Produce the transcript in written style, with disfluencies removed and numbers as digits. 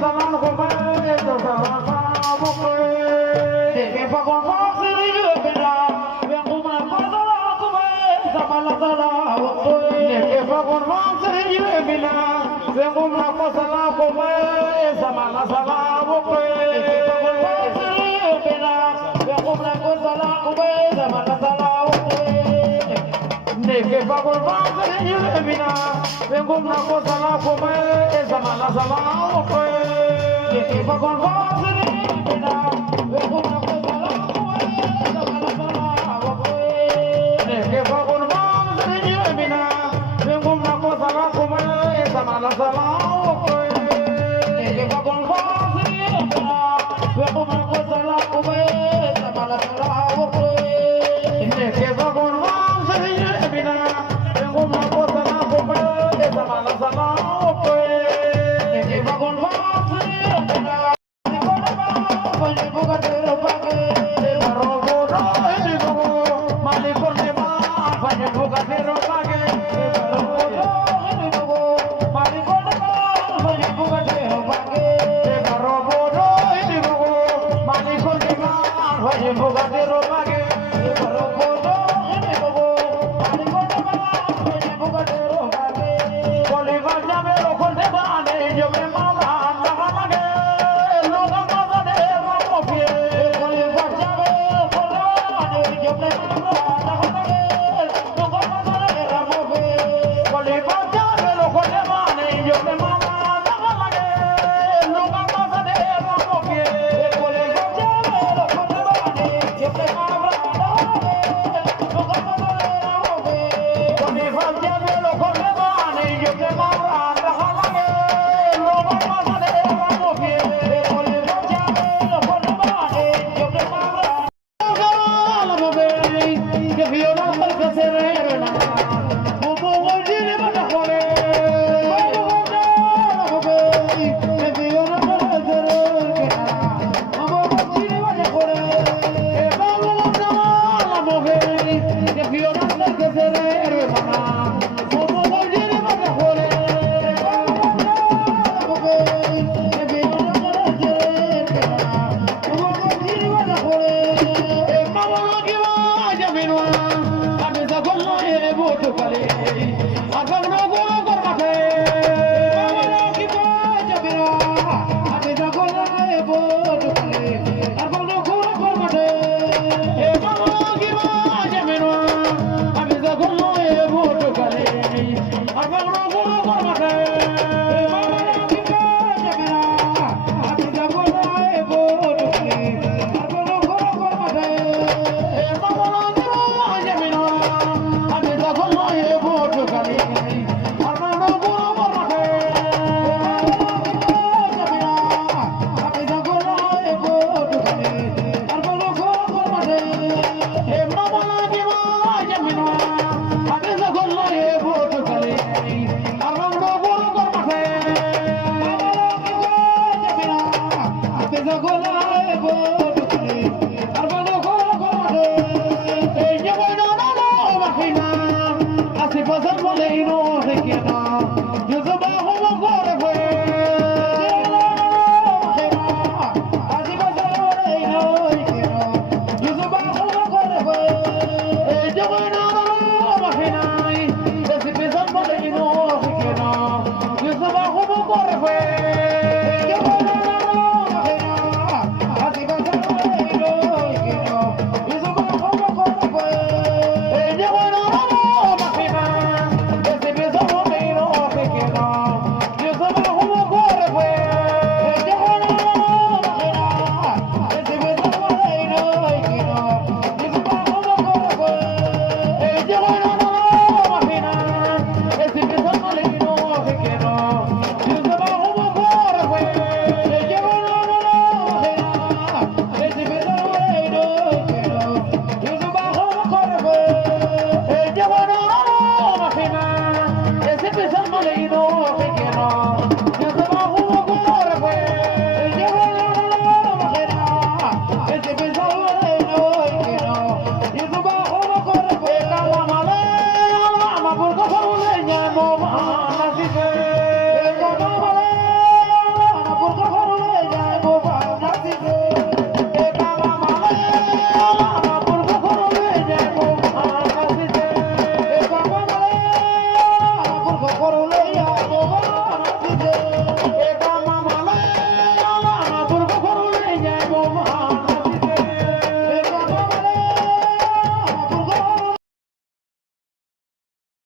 salam kumai salam kumai deke pagon pasri bena yang kumai salam kumai salam kumai deke pagon pasri bena yang kumai salam kumai salam kumai deke pagon pasri bena yang kumai salam kumai salam kumai deke pagon pasri bena vengo una cosa la come esa mala sala ope que va con voce divina vengo una cosa la come esa mala sala ope que va con voce divina vengo una cosa la come esa mala sala ope que va con voce divina vengo una cosa la come esa mala sala ope que va con voce divina vengo una cosa la come esa mala sala ope que va con voce